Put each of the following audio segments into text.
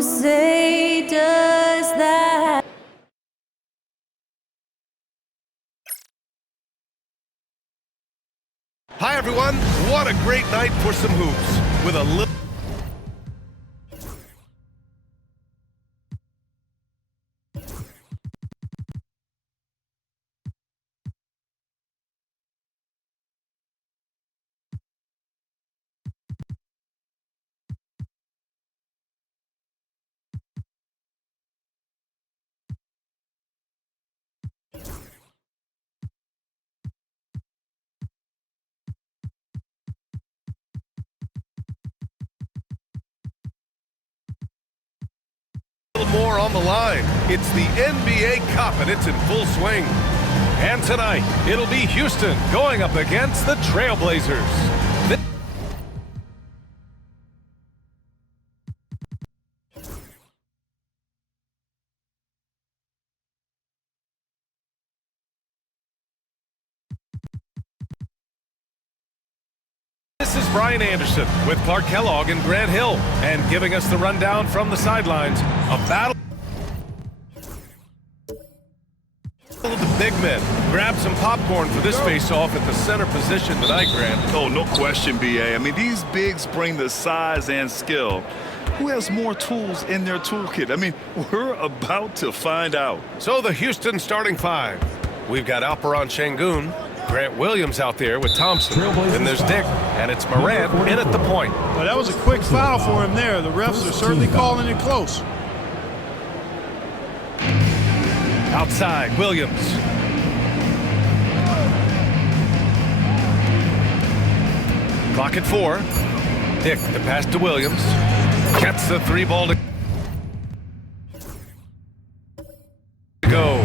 who say does that. Hi, everyone. What a great night for some hoops with a little. More on the line. It's the NBA Cup, and it's in full swing. And tonight, it'll be Houston going up against the Trailblazers. This is Brian Anderson with Clark Kellogg and Grant Hill, and giving us the rundown from the sidelines of battle of the big men. Grab some popcorn for this face-off at the center position tonight, Grant. Oh, no question, B.A. I mean, these bigs bring the size and skill. Who has more tools in their toolkit? I mean, we're about to find out. So the Houston starting five. We've got Alperen Sengun, Grant Williams out there with Thompson, and there's Dick, and it's Morant in at the point. Well, that was a quick foul for him there. The refs are certainly calling it close. Outside, Williams. Clock at 4. Dick, the pass to Williams. Gets the three ball to go.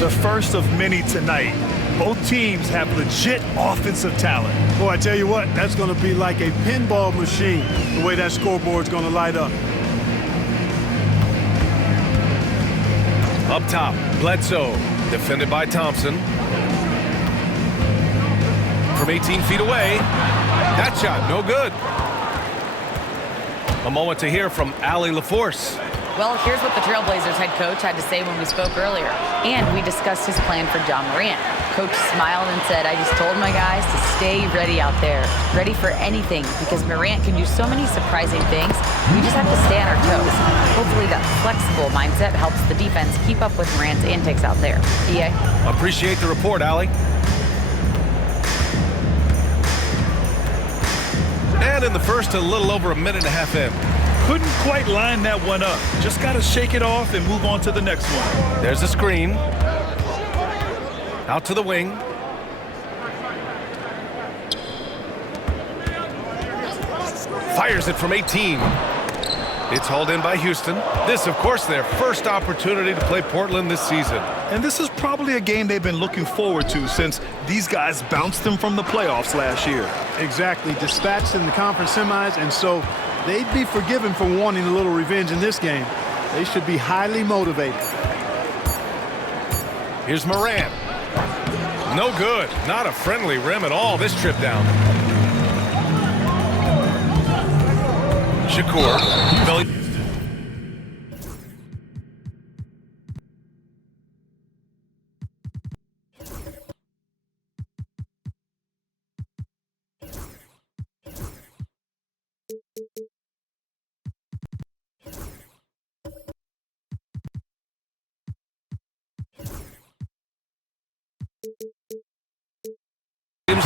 The first of many tonight. Both teams have legit offensive talent. Boy, I tell you what, that's going to be like a pinball machine, the way that scoreboard's going to light up. Up top, Bledsoe, defended by Thompson. From 18 feet away, that shot, no good. A moment to hear from Allie LaForce. Well, here's what the Trailblazers head coach had to say when we spoke earlier. And we discussed his plan for Ja Morant. Coach smiled and said, I just told my guys to stay ready out there. Ready for anything, because Morant can do so many surprising things. We just have to stay on our toes. Hopefully that flexible mindset helps the defense keep up with Morant's antics out there. EA? Appreciate the report, Allie. And in the first, a little over a minute and a half in. Couldn't quite line that one up. Just got to shake it off and move on to the next one. There's a screen. Out to the wing. Fires it from 18. It's hauled in by Houston. This, of course, their first opportunity to play Portland this season. And this is probably a game they've been looking forward to since these guys bounced them from the playoffs last year. Exactly. Dispatched in the conference semis, and so they'd be forgiven for wanting a little revenge in this game. They should be highly motivated. Here's Morant. No good. Not a friendly rim at all this trip down. Shakur. Williams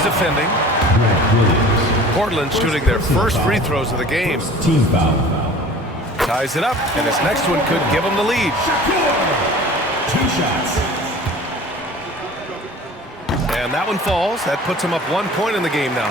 defending. Portland shooting their first free throws of the game. Team foul. Ties it up, and his next one could give him the lead. 2 shots. And that one falls. That puts him up 1 point in the game now.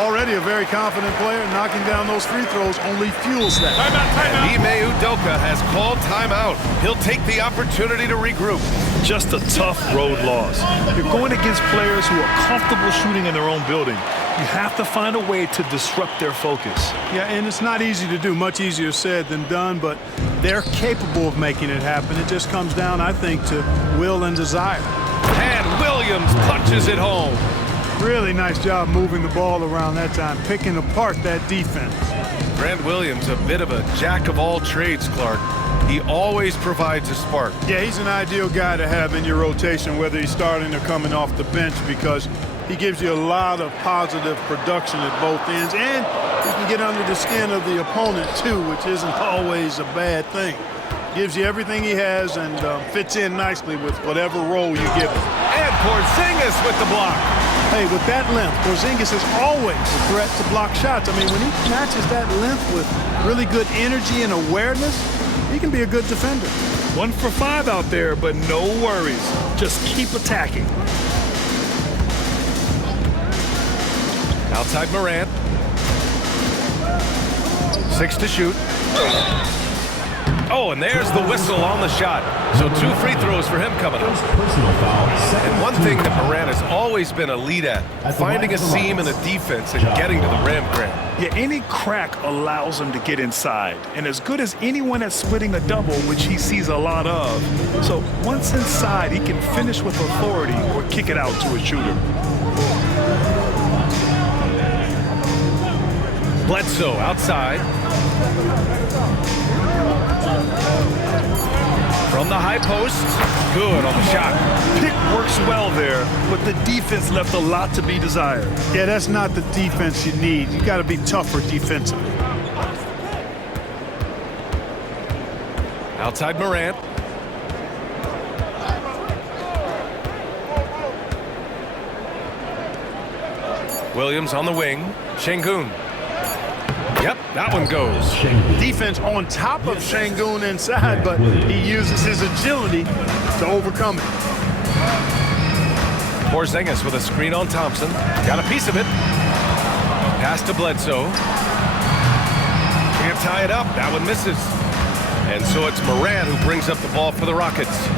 Already a very confident player. Knocking down those free throws only fuels that. And Ime Udoka has called timeout. He'll take the opportunity to regroup. Just a tough road loss. You're going against players who are comfortable shooting in their own building. You have to find a way to disrupt their focus. Yeah, and it's not easy to do. Much easier said than done, but they're capable of making it happen. It just comes down, I think, to will and desire. And Williams punches it home. Really nice job moving the ball around that time, picking apart that defense. Grant Williams, a bit of a jack of all trades, Clark. He always provides a spark. Yeah, he's an ideal guy to have in your rotation, whether he's starting or coming off the bench, because he gives you a lot of positive production at both ends, and he can get under the skin of the opponent too, which isn't always a bad thing. Gives you everything he has and fits in nicely with whatever role you give him. And Porzingis with the block. Hey, with that length, Porzingis is always a threat to block shots. I mean, when he matches that length with really good energy and awareness, he can be a good defender. 1 for 5 out there, but no worries. Just keep attacking. Outside Morant. 6 to shoot. Oh, and there's the whistle on the shot. So 2 free throws for him coming up. Personal foul. And one thing that Morant has always been a lead at, finding a seam in a defense and getting to the rim, Grant. Yeah, any crack allows him to get inside. And as good as anyone at splitting a double, which he sees a lot of. So once inside, he can finish with authority or kick it out to a shooter. Bledsoe outside. From the high post, good on the shot. Pick works well there, but the defense left a lot to be desired. Yeah, that's not the defense you need. You got to be tougher defensively. Outside Morant. Williams on the wing. Şengün. Yep, that one goes. Defense on top of Şengün inside, but he uses his agility to overcome it. Porzingis with a screen on Thompson. Got a piece of it. Pass to Bledsoe. Can't tie it up. That one misses. And so it's Morant who brings up the ball for the Rockets.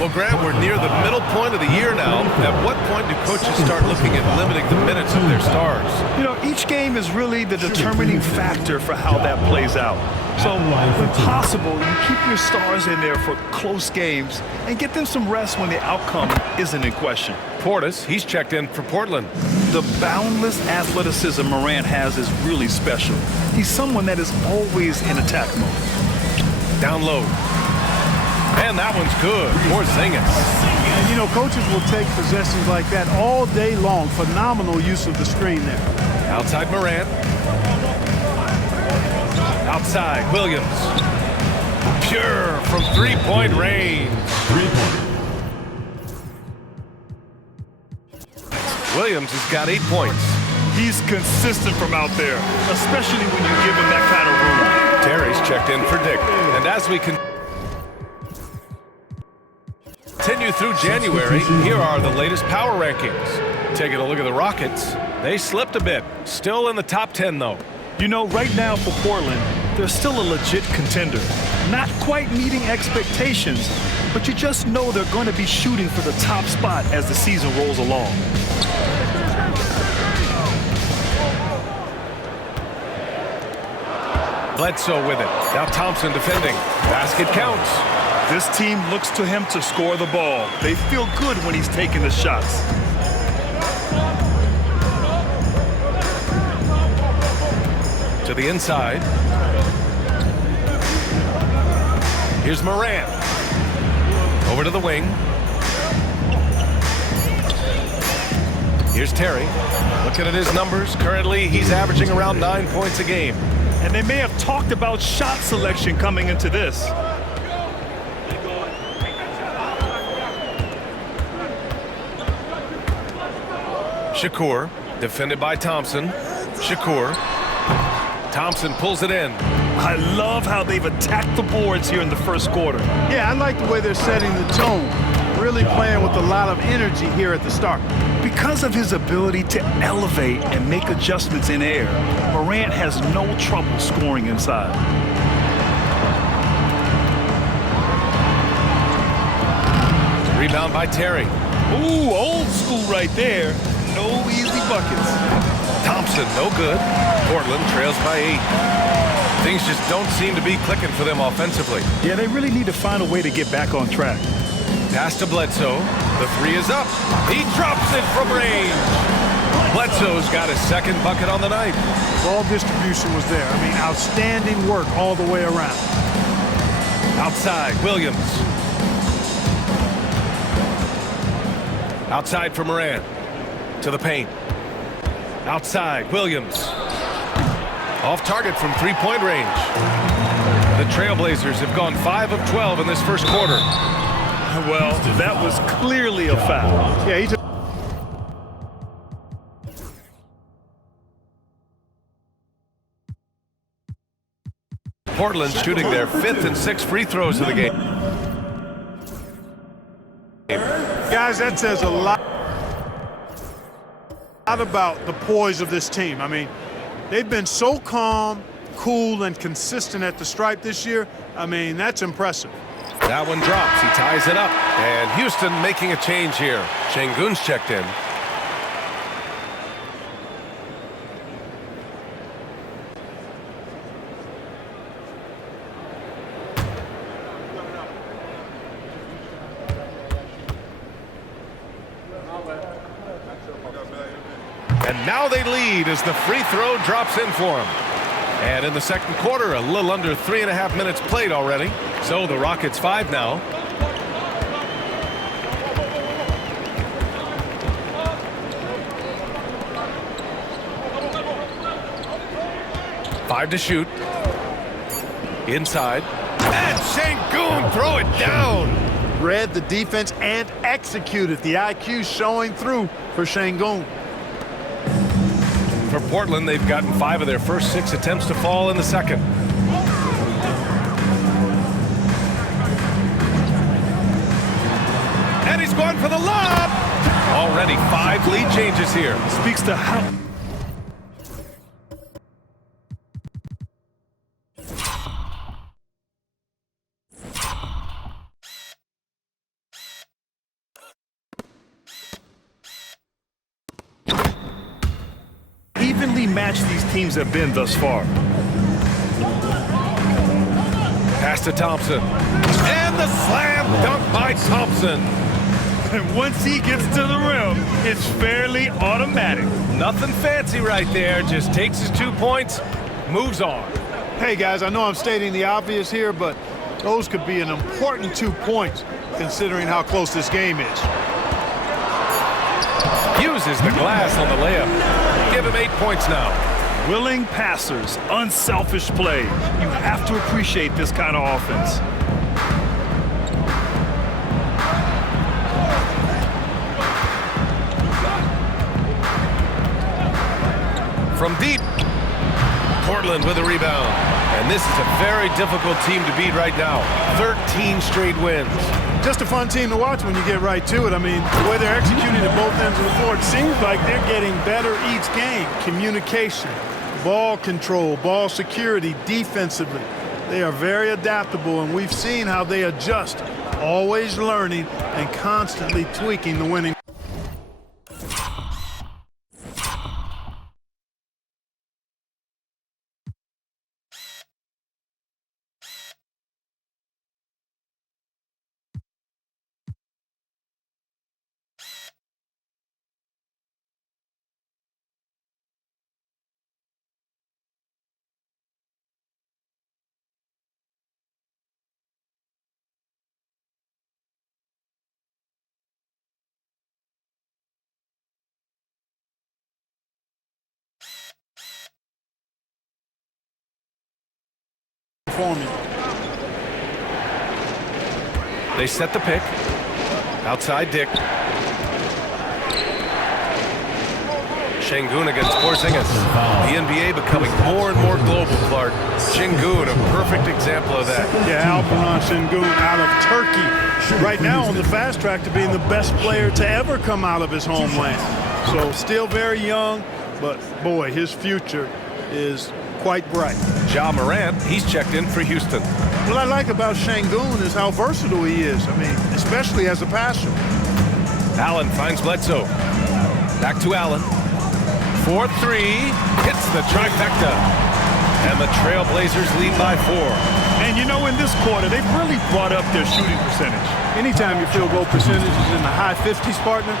Well, Grant, we're near the middle point of the year now. At what point do coaches start looking at limiting the minutes of their stars? You know, each game is really the determining factor for how that plays out. So, when possible, you keep your stars in there for close games and get them some rest when the outcome isn't in question. Portis, he's checked in for Portland. The boundless athleticism Morant has is really special. He's someone that is always in attack mode. Down low. And that one's good. Porzingis. And, you know, coaches will take possessions like that all day long. Phenomenal use of the screen there. Outside Morant. Outside Williams. Pure from three-point range. Williams has got 8 points. He's consistent from out there, especially when you give him that kind of room. Terry's checked in for Dick. And as we continue through January, here are the latest power rankings. Taking a look at the Rockets, they slipped a bit. Still in the top 10, though. You know, right now for Portland, they're still a legit contender. Not quite meeting expectations, but you just know they're going to be shooting for the top spot as the season rolls along. Bledsoe with it. Now Thompson defending. Basket counts. This team looks to him to score the ball. They feel good when he's taking the shots. To the inside. Here's Morant. Over to the wing. Here's Terry. Looking at his numbers. Currently, he's averaging around 9 points a game. And they may have talked about shot selection coming into this. Shakur, defended by Thompson. Shakur. Thompson pulls it in. I love how they've attacked the boards here in the first quarter. Yeah, I like the way they're setting the tone. Really playing with a lot of energy here at the start. Because of his ability to elevate and make adjustments in air, Morant has no trouble scoring inside. Rebound by Terry. Ooh, old school right there. No easy buckets. Thompson, no good. Portland trails by 8. Things just don't seem to be clicking for them offensively. Yeah, they really need to find a way to get back on track. Pass to Bledsoe. The three is up. He drops it from range. Bledsoe's got his second bucket on the night. Ball distribution was there. I mean, outstanding work all the way around. Outside, Williams. Outside for Morant. To the paint. Outside, Williams. Off target from three-point range. The Trailblazers have gone 5 of 12 in this first quarter. Well, that was clearly a foul. Yeah, he took. Portland shooting their 5th and 6th free throws of the game. Guys, that says a lot about the poise of this team. I mean, they've been so calm, cool, and consistent at the stripe this year. I mean, that's impressive. That one drops. He ties it up. And Houston making a change here. Şengün's checked in. And now they lead as the free throw drops in for them. And in the second quarter, a little under 3.5 minutes played already. So the Rockets 5 now. Five to shoot. Inside. And Şengün throw it down. Read the defense and executed. The IQ showing through for Şengün. For Portland, they've gotten 5 of their first 6 attempts to fall in the second. And he's going for the lob. Already 5 lead changes here. Speaks to how. Evenly matched these teams have been thus far. Pass to Thompson. And the slam dunk by Thompson. And once he gets to the rim, it's fairly automatic. Nothing fancy right there. Just takes his 2 points, moves on. Hey, guys, I know I'm stating the obvious here, but those could be an important 2 points considering how close this game is. Uses the glass on the layup. Give him 8 points now. Willing passers, unselfish play. You have to appreciate this kind of offense. From deep, Portland with a rebound. And this is a very difficult team to beat right now. 13 straight wins. Just a fun team to watch when you get right to it. I mean, the way they're executing at both ends of the floor, it seems like they're getting better each game. Communication, ball control, ball security, defensively. They are very adaptable, and we've seen how they adjust, always learning and constantly tweaking the winning. They set the pick. Outside Dick. Şengün against Porzingis. The NBA becoming more and more global, Clark. Şengün, a perfect example of that. Yeah, Alperen Şengün out of Turkey. Right now on the fast track to being the best player to ever come out of his homeland. So still very young, but boy, his future is quite bright. Ja Morant, he's checked in for Houston. What I like about Şengün is how versatile he is. I mean, especially as a passer. Allen finds Bledsoe. Back to Allen. 4-3. Hits the trifecta. And the Trailblazers lead by 4. And And you know, in this quarter, they've really brought up their shooting percentage. Anytime your field goal percentage is in the high 50s, partner,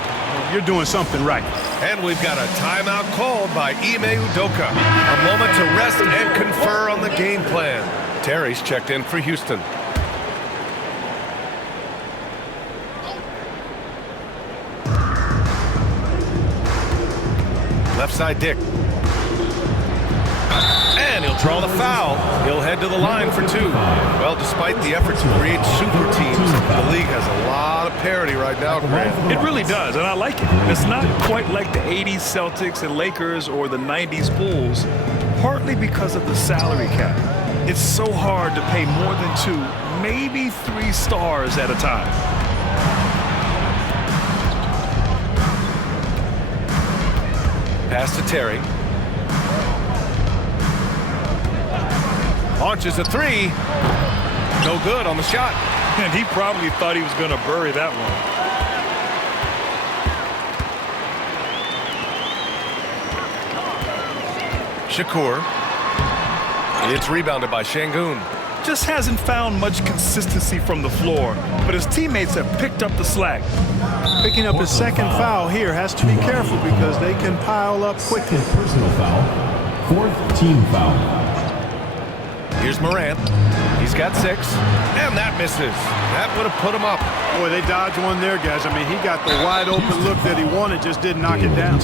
you're doing something right. And we've got a timeout called by Ime Udoka. A moment to rest and confer on the game plan. Terry's checked in for Houston. Left side, Dick. And he'll draw the foul. He'll head to the line for two. Well, despite the effort to create super teams, the league has a lot of parity right now, Grant. It really does, and I like it. It's not quite like the 80s Celtics and Lakers or the 90s Bulls, partly because of the salary cap. It's so hard to pay more than 2, maybe 3 stars at a time. Pass to Terry. Launches a 3. No good on the shot. And he probably thought he was going to bury that one. Shakur. It's rebounded by Şengün. Just hasn't found much consistency from the floor, but his teammates have picked up the slack. Picking up his second foul here, has to be careful because they can pile up quickly. Personal foul. 4th team foul. Here's Morant. He's got 6. And that misses. That would have put him up. Boy, they dodged one there, guys. I mean, he got the wide open look that he wanted, just didn't knock it down.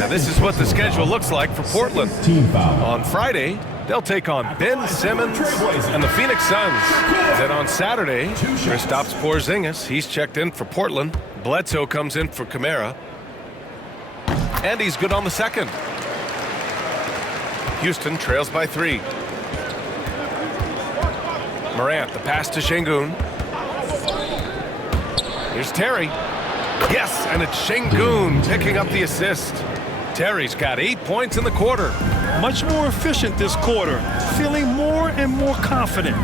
And this is what the schedule looks like for Portland. Team foul. On Friday, they'll take on Ben Simmons and the Phoenix Suns. Then on Saturday, Kristaps Porzingis, he's checked in for Portland. Bledsoe comes in for Camara. And he's good on the second. Houston trails by 3. Morant, the pass to Şengün. Here's Terry. Yes, and it's Şengün picking up the assist. Terry's got 8 points in the quarter. Much more efficient this quarter, feeling more and more confident.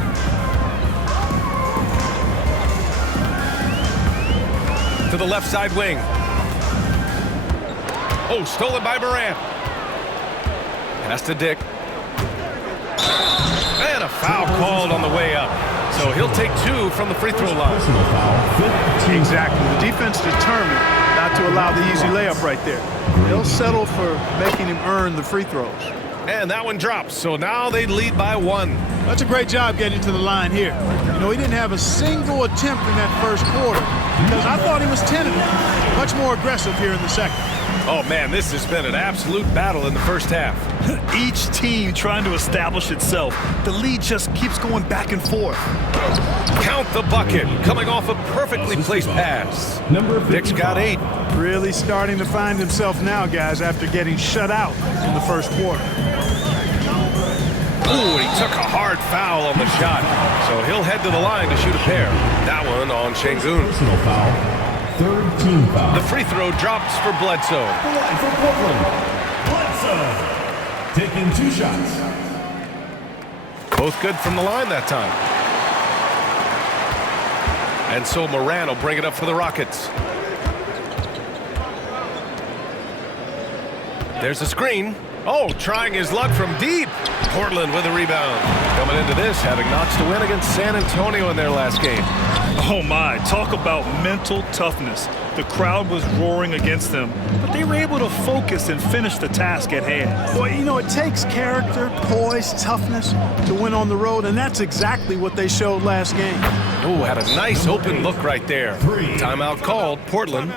To the left side wing. Oh, stolen by Morant. Pass to Dick. And a foul called on the way up. So he'll take 2 from the free throw line. Personal foul. 5th team. Exactly. The defense determined not to allow the easy layup right there. They'll settle for making him earn the free throws. And that one drops. So now they lead by 1. That's a great job getting to the line here. You know, he didn't have a single attempt in that first quarter because I thought he was tentative. Much more aggressive here in the second. Oh, man, this has been an absolute battle in the first half. Each team trying to establish itself. The lead just keeps going back and forth. Count the bucket. Coming off a perfectly placed pass. Number Dick's got 8. Really starting to find himself now, guys, after getting shut out in the first quarter. Ooh, he took a hard foul on the shot. So he'll head to the line to shoot a pair. That one on Şengün. Personal foul. 3rd team foul. The free throw drops for Bledsoe. The line for Portland. Bledsoe. Taking 2 shots. Both good from the line that time. And so Morant will bring it up for the Rockets. There's a screen. Oh, trying his luck from deep. Portland with a rebound. Coming into this, having notched a win against San Antonio in their last game. Oh my, talk about mental toughness. The crowd was roaring against them, but they were able to focus and finish the task at hand. Boy, you know, it takes character, poise, toughness to win on the road, and that's exactly what they showed last game. Oh, had a nice open look right there. Timeout called. Portland.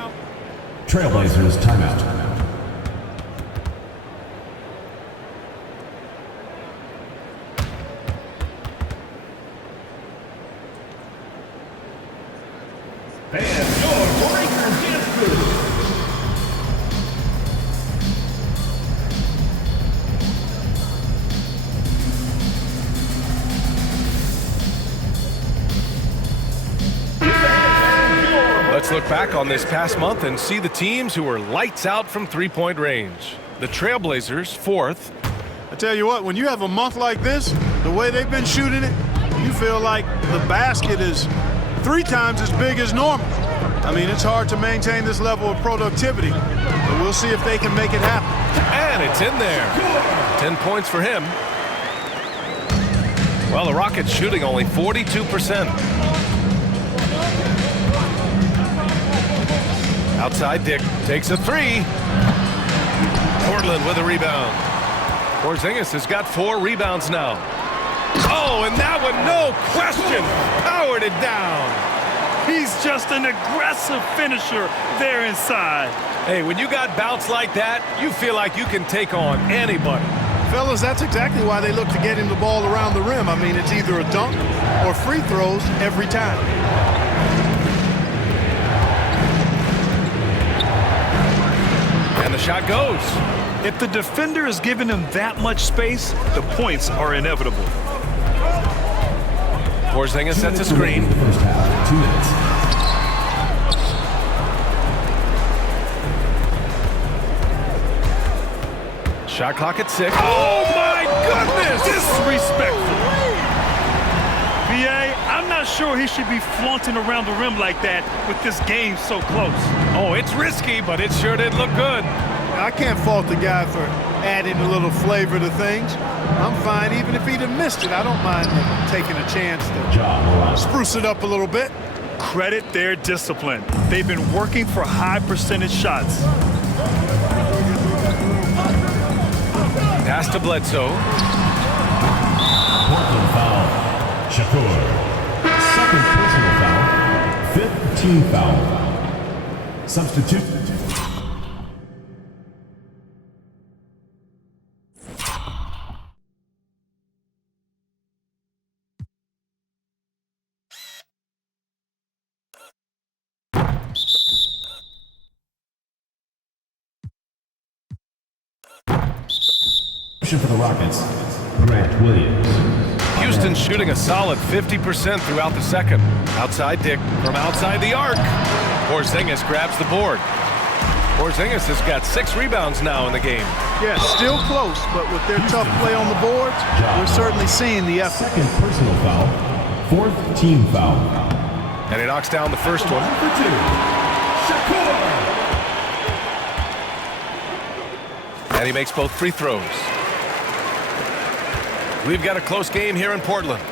Trailblazers timeout. And your Lakers dance crew. Let's look back on this past month and see the teams who were lights out from three-point range. The Trailblazers, 4th. I tell you what, when you have a month like this, the way they've been shooting it, you feel like the basket is 3 times as big as normal. I mean, it's hard to maintain this level of productivity, but we'll see if they can make it happen. And it's in there. 10 points for him. Well, the Rockets shooting only 42%. Outside, Dick takes a three. Portland with a rebound. Porzingis has got 4 rebounds now. Oh, and that one, no question, powered it down. He's just an aggressive finisher there inside. Hey, when you got bounce like that, you feel like you can take on anybody. Fellas, that's exactly why they look to get him the ball around the rim. I mean, it's either a dunk or free throws every time. And the shot goes. If the defender is giving him that much space, the points are inevitable. Porzingis sets a screen. First half, 2 minutes. Shot clock at 6. Oh, my goodness! Disrespectful. VA, I'm not sure he should be flaunting around the rim like that with this game so close. Oh, it's risky, but it sure did look good. I can't fault the guy for adding a little flavor to things. I'm fine even if he'd have missed it. I don't mind taking a chance to spruce it up a little bit. Credit their discipline. They've been working for high percentage shots. Pass to Bledsoe. Portland foul. Shakur. Second personal foul. 5th team foul. Substitute. For the Rockets, Grant Williams. Houston shooting a solid 50% throughout the second. Outside Dick from outside the arc. Porzingis grabs the board. Porzingis has got 6 rebounds now in the game. Yeah, still close, but with their tough play on the boards, we're certainly seeing the effort. Second personal foul. 4th team foul. And he knocks down the first one. For 2. Shakur. And he makes both free throws. We've got a close game here in Portland.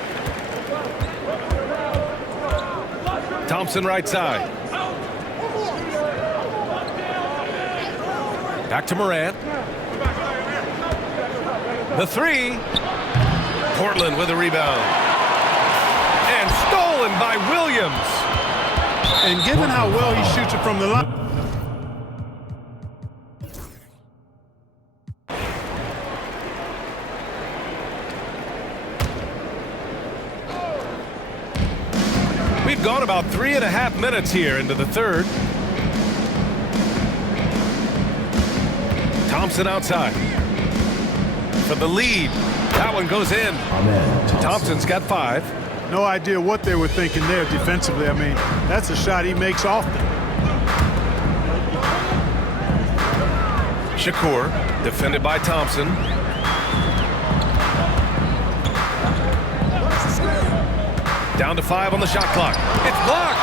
Thompson right side. Back to Morant. The three. Portland with a rebound. And stolen by Williams. And given how well he shoots it from the line. We've gone about 3.5 minutes here into the third. Thompson outside. For the lead. That one goes in. Thompson's got 5. No idea what they were thinking there defensively. I mean, that's a shot he makes often. Shakur, defended by Thompson. Down to 5 on the shot clock. It's blocked.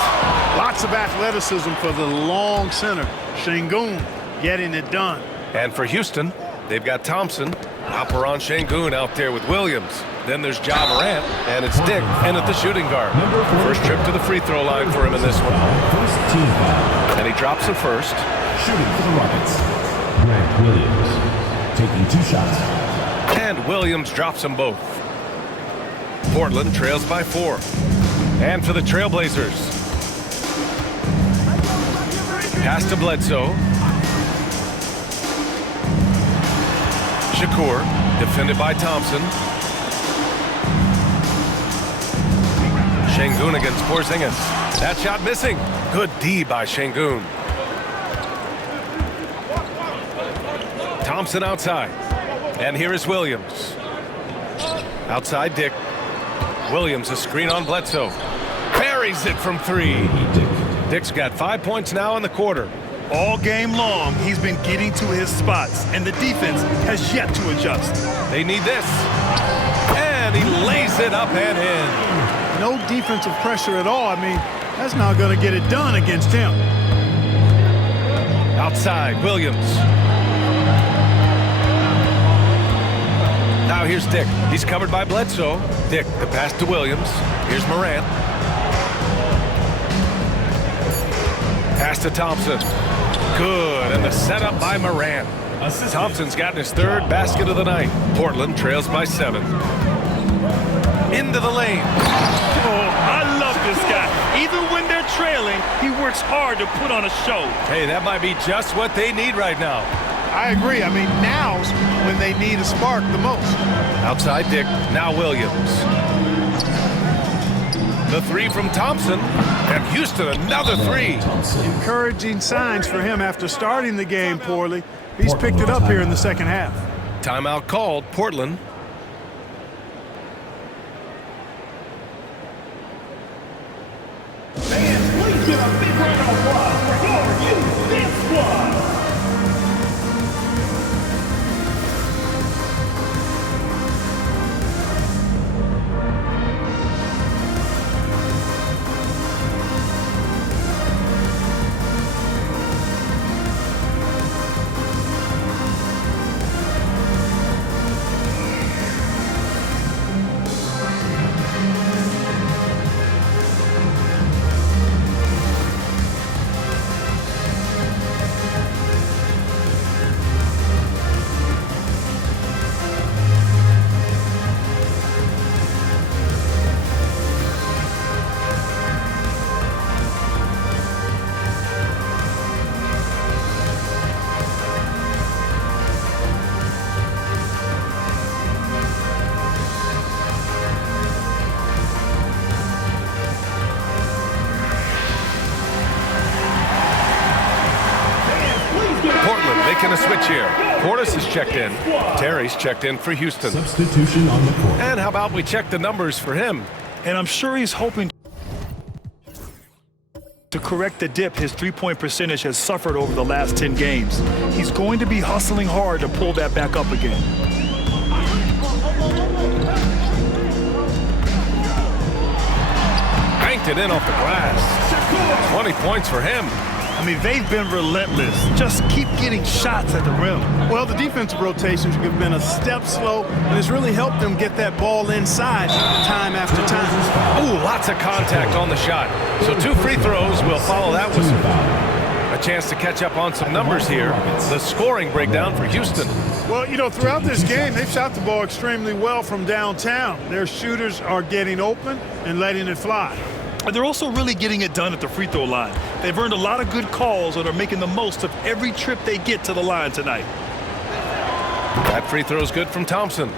Lots of athleticism for the long center. Şengün getting it done. And for Houston, they've got Thompson. Alperen Şengün out there with Williams. Then there's Ja Morant, and it's Dick in at the shooting guard. First trip to the free throw line for him in this one. First team foul. And he drops it first. Shooting for the Rockets, Grant Williams. Taking 2 shots. And Williams drops them both. Portland trails by 4. And for the Trailblazers. Pass to Bledsoe. Shakur, defended by Thompson. Şengün against Porzingis. That shot missing. Good D by Şengün. Thompson outside. And here is Williams. Outside Dick. Williams a screen on Bledsoe. Buries it from 3. Dick's got 5 points now in the quarter. All game long, he's been getting to his spots, and the defense has yet to adjust. They need this. And he lays it up and in. No defensive pressure at all. I mean, that's not going to get it done against him. Outside, Williams. Now here's Dick. He's covered by Bledsoe. Dick, the pass to Williams. Here's Morant. Pass to Thompson. Good, and the setup by Morant. Thompson's gotten his third basket of the night. Portland trails by 7. Into the lane. Oh, I love this guy. Even when they're trailing, he works hard to put on a show. Hey, that might be just what they need right now. I agree. I mean, now's when they need a spark the most. Outside Dick, now Williams. The 3 from Thompson, and Houston another 3. Encouraging signs for him after starting the game poorly. He's picked it up here in the second half. Timeout called, Portland. Fans, please give a big round of applause for your youth dance squad. Making a switch here. Portis is checked in. Terry's checked in for Houston. Substitution on the court. And how about we check the numbers for him? And I'm sure he's hoping to correct the dip his three-point percentage has suffered over the last 10 games. He's going to be hustling hard to pull that back up again. Banked it in off the glass. 20 points for him. I mean, they've been relentless. Just keep getting shots at the rim. Well, the defensive rotations have been a step slow, and it's really helped them get that ball inside time after time. Ooh, lots of contact on the shot. So 2 free throws will follow that whistle. A chance to catch up on some numbers here. The scoring breakdown for Houston. Well, you know, throughout this game, they've shot the ball extremely well from downtown. Their shooters are getting open and letting it fly. And they're also really getting it done at the free throw line. They've earned a lot of good calls and are making the most of every trip they get to the line tonight. That free throw's good from Thompson.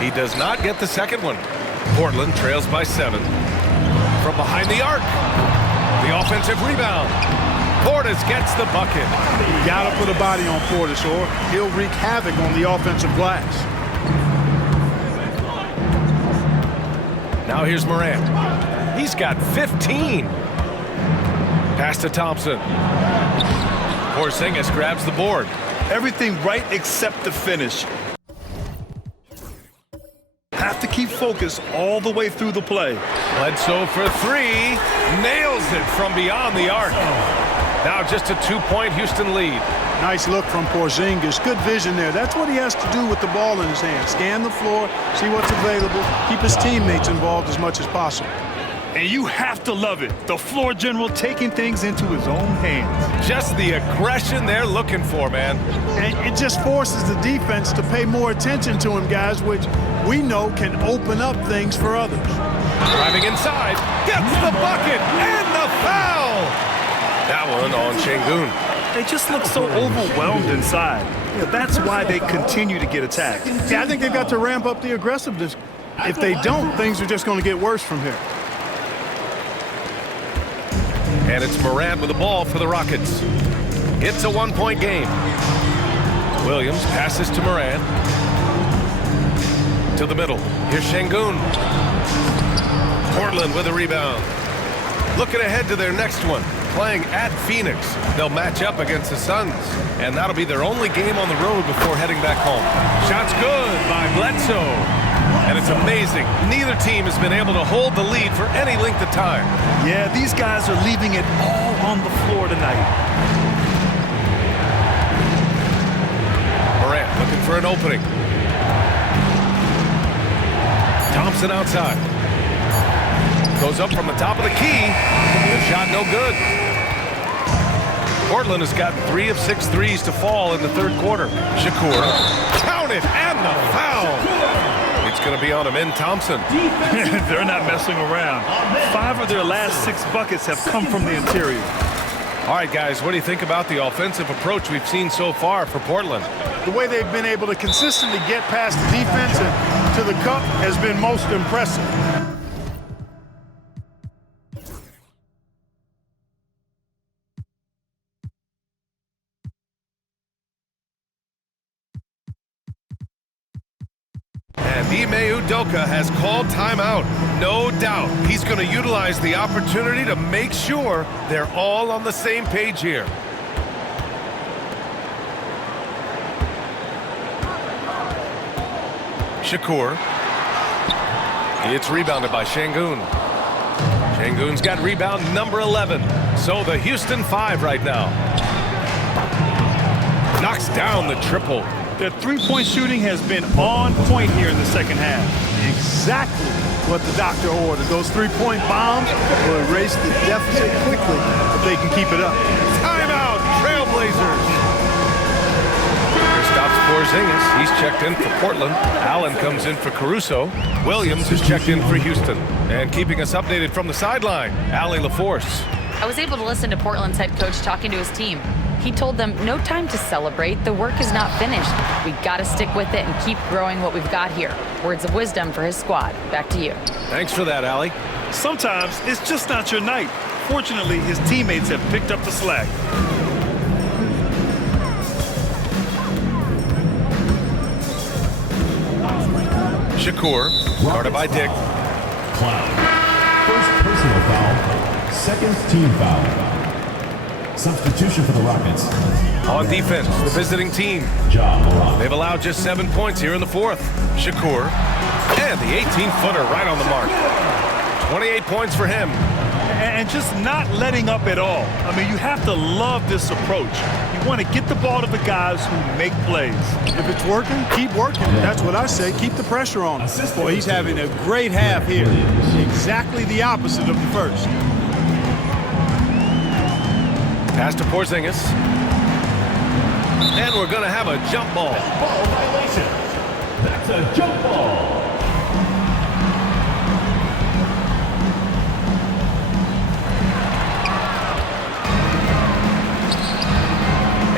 He does not get the second one. Portland trails by 7. From behind the arc. The offensive rebound. Portis gets the bucket. You got to put a body on Portis, or he'll wreak havoc on the offensive glass. Now here's Morant. He's got 15. Pass to Thompson. Porzingis grabs the board. Everything right except the finish. Have to keep focused all the way through the play. Bledsoe for 3. Nails it from beyond the arc. Now just a 2-point Houston lead. Nice look from Porzingis. Good vision there. That's what he has to do with the ball in his hand. Scan the floor, see what's available, keep his teammates involved as much as possible. And you have to love it. The floor general taking things into his own hands. Just the aggression they're looking for, man. And it just forces the defense to pay more attention to him, guys, which we know can open up things for others. Driving inside, gets the bucket, and the foul! That one on Şengün. They just look so overwhelmed inside. Yeah, that's why they continue to get attacked. Yeah, I think they've got to ramp up the aggressiveness. If they don't, things are just going to get worse from here. And it's Morant with the ball for the Rockets. It's a 1-point game. Williams passes to Morant. To the middle. Here's Şengün. Portland with a rebound. Looking ahead to their next one. playing at Phoenix. They'll match up against the Suns, and that'll be their only game on the road before heading back home. Shot's good by Bledsoe. And it's amazing. Neither team has been able to hold the lead for any length of time. Yeah, these guys are leaving it all on the floor tonight. Morant looking for an opening. Thompson outside. Goes up from the top of the key. The shot no good. Portland has gotten 3 of 6 threes to fall in the third quarter. Shakur. Count it, and the foul. It's going to be on him in Thompson. They're not messing around. 5 of their last 6 buckets have come from the interior. All right, guys, what do you think about the offensive approach we've seen so far for Portland? The way they've been able to consistently get past the defense and to the cup has been most impressive. And Ime Udoka has called timeout. No doubt he's going to utilize the opportunity to make sure they're all on the same page here. Shakur. It's rebounded by Şengün. Şengün's got rebound number 11. So the Houston 5 right now. Knocks down the triple. Their three-point shooting has been on point here in the second half. Exactly what the doctor ordered. Those three-point bombs will erase the deficit quickly if they can keep it up. Timeout, Trailblazers. Stops Porzingis. He's checked in for Portland. Allen comes in for Caruso. Williams is checked in for Houston. And keeping us updated from the sideline, Allie LaForce. I was able to listen to Portland's head coach talking to his team. He told them, no time to celebrate. The work is not finished. We got to stick with it and keep growing what we've got here. Words of wisdom for his squad. Back to you. Thanks for that, Allie. Sometimes it's just not your night. Fortunately, his teammates have picked up the slack. Shakur, guarded by Dick. Cloud. First personal foul. Second team foul. Substitution for the Rockets. On defense, the visiting team. Ja Morant. They've allowed just 7 points here in the fourth. Shakur, and the 18-footer right on the mark. 28 points for him. And just not letting up at all. I mean, you have to love this approach. You want to get the ball to the guys who make plays. If it's working, keep working. That's what I say. Keep the pressure on him. Boy, he's having a great half here. Exactly the opposite of the first. Pass to Porzingis. And we're going to have a jump ball. Ball violation. That's a jump ball.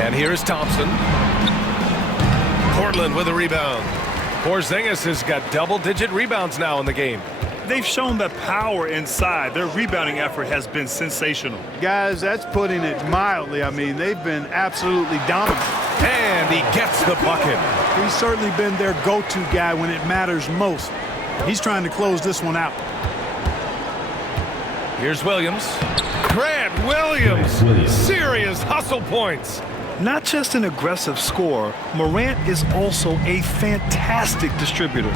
And here's Thompson. Portland with a rebound. Porzingis has got double-digit rebounds now in the game. They've shown that power inside. Their rebounding effort has been sensational. Guys, that's putting it mildly. I mean, they've been absolutely dominant. And he gets the bucket. He's certainly been their go-to guy when it matters most. He's trying to close this one out. Here's Williams. Grant Williams. Serious hustle points. Not just an aggressive scorer, Morant is also a fantastic distributor.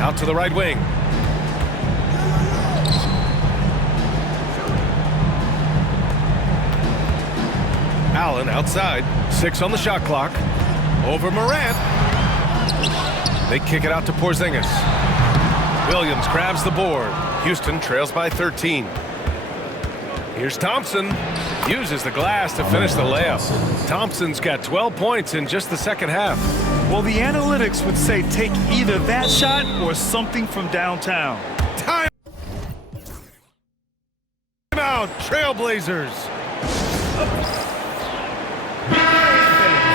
Out to the right wing. Allen outside. 6 on the shot clock. Over Morant. They kick it out to Porzingis. Williams grabs the board. Houston trails by 13. Here's Thompson. Uses the glass to finish the layup. Thompson's got 12 points in just the second half. Well, the analytics would say take either that shot or something from downtown. Time out, Trailblazers.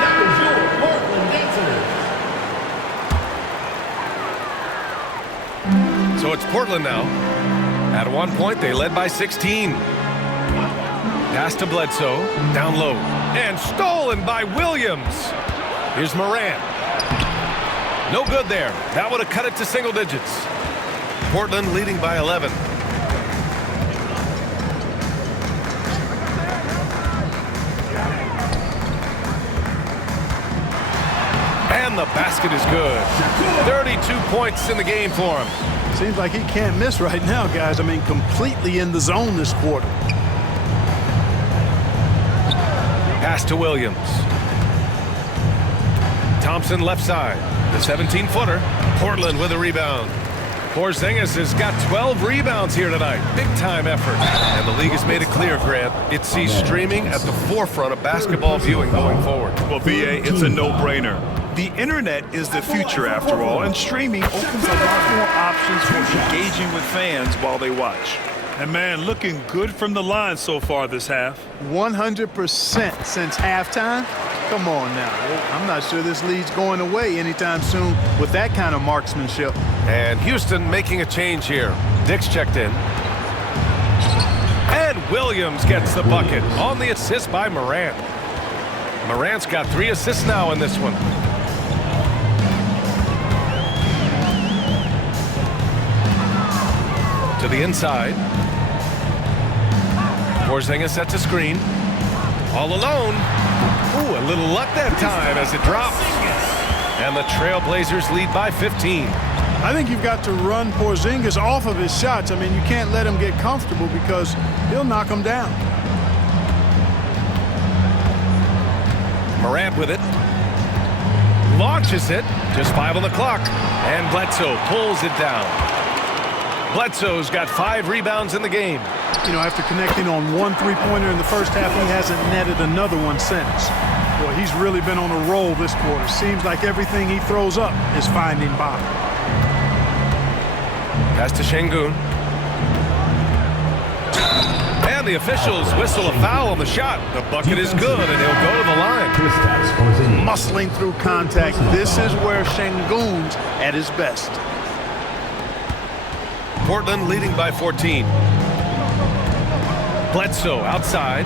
That was your Portland Dancers. So it's Portland now. At one point, they led by 16. Pass to Bledsoe, down low, and stolen by Williams. Here's Morant. No good there. That would have cut it to single digits. Portland leading by 11. And the basket is good. 32 points in the game for him. Seems like he can't miss right now, guys. I mean, completely in the zone this quarter. Pass to Williams. Thompson left side. The 17-footer. Portland with a rebound. Porzingis has got 12 rebounds here tonight. Big-time effort. And the league has made it clear, Grant, it sees streaming at the forefront of basketball viewing going forward. Well, BA, it's a no-brainer. The internet is the future, after all, and streaming opens a lot more options for engaging with fans while they watch. And, man, looking good from the line so far this half. 100% since halftime. Come on now. I'm not sure this lead's going away anytime soon with that kind of marksmanship. And Houston making a change here. Dick's checked in. And Williams gets the bucket on the assist by Morant. Morant's got 3 assists now in this one. To the inside. Porzingis sets a screen. All alone. Ooh, a little luck that time as it drops. And the Trailblazers lead by 15. I think you've got to run Porzingis off of his shots. I mean, you can't let him get comfortable because he'll knock him down. Morant with it. Launches it. Just 5 on the clock. And Bledsoe pulls it down. Bledsoe's got 5 rebounds in the game. You know, after connecting on 1 3-pointer in the first half, he hasn't netted another one since. Boy, he's really been on a roll this quarter. Seems like everything he throws up is finding bottom. Pass to Şengün. And the officials whistle a foul on the shot. The bucket is good, and he'll go to the line. Muscling through contact. This is where Şengün's at his best. Portland leading by 14. Bledsoe outside.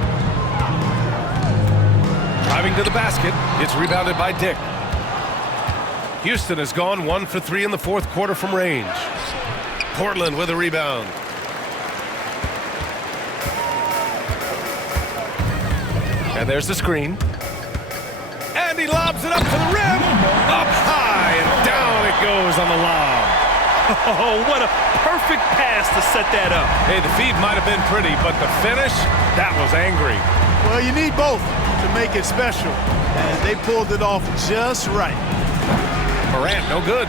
Driving to the basket. It's rebounded by Dick. Houston has gone 1 for 3 in the fourth quarter from range. Portland with a rebound. And there's the screen. And he lobs it up to the rim. Up high and down it goes on the lob. Oh, what a perfect pass to set that up. Hey, the feed might have been pretty, but the finish, that was angry. Well, you need both to make it special. And they pulled it off just right. Morant, no good.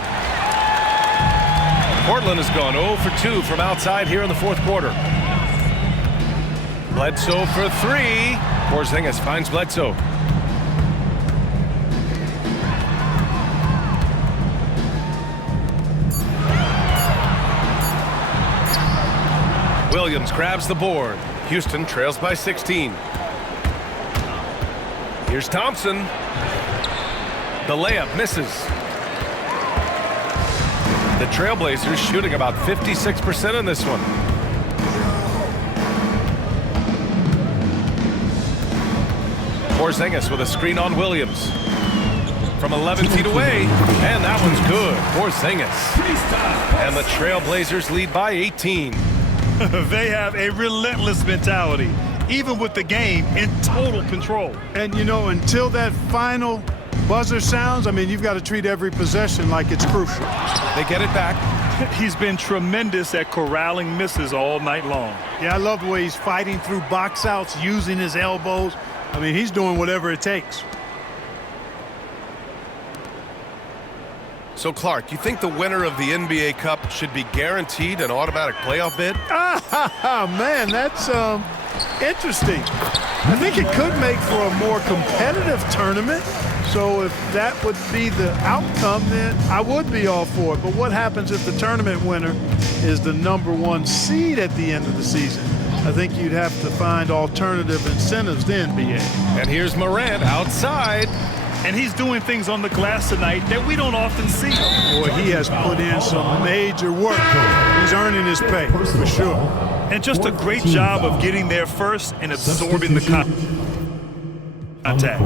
Portland has gone 0 for 2 from outside here in the fourth quarter. Bledsoe for 3. Porzingis finds Bledsoe. Williams grabs the board. Houston trails by 16. Here's Thompson. The layup misses. The Trailblazers shooting about 56% in this one. Porzingis with a screen on Williams. From 11 feet away, and that one's good. Porzingis. And the Trailblazers lead by 18. They have a relentless mentality, even with the game in total control. And, you know, until that final buzzer sounds, I mean, you've got to treat every possession like it's crucial. They get it back. He's been tremendous at corralling misses all night long. Yeah, I love the way he's fighting through box outs, using his elbows. I mean, he's doing whatever it takes. So, Clark, you think the winner of the NBA Cup should be guaranteed an automatic playoff bid? Man, that's interesting. I think it could make for a more competitive tournament. So if that would be the outcome, then I would be all for it. But what happens if the tournament winner is the #1 seed at the end of the season? I think you'd have to find alternative incentives then, BA. And here's Morant outside. And he's doing things on the glass tonight that we don't often see. Boy, he has put in some major work. He's earning his pay, for sure. And just a great job of getting there first and absorbing the contact.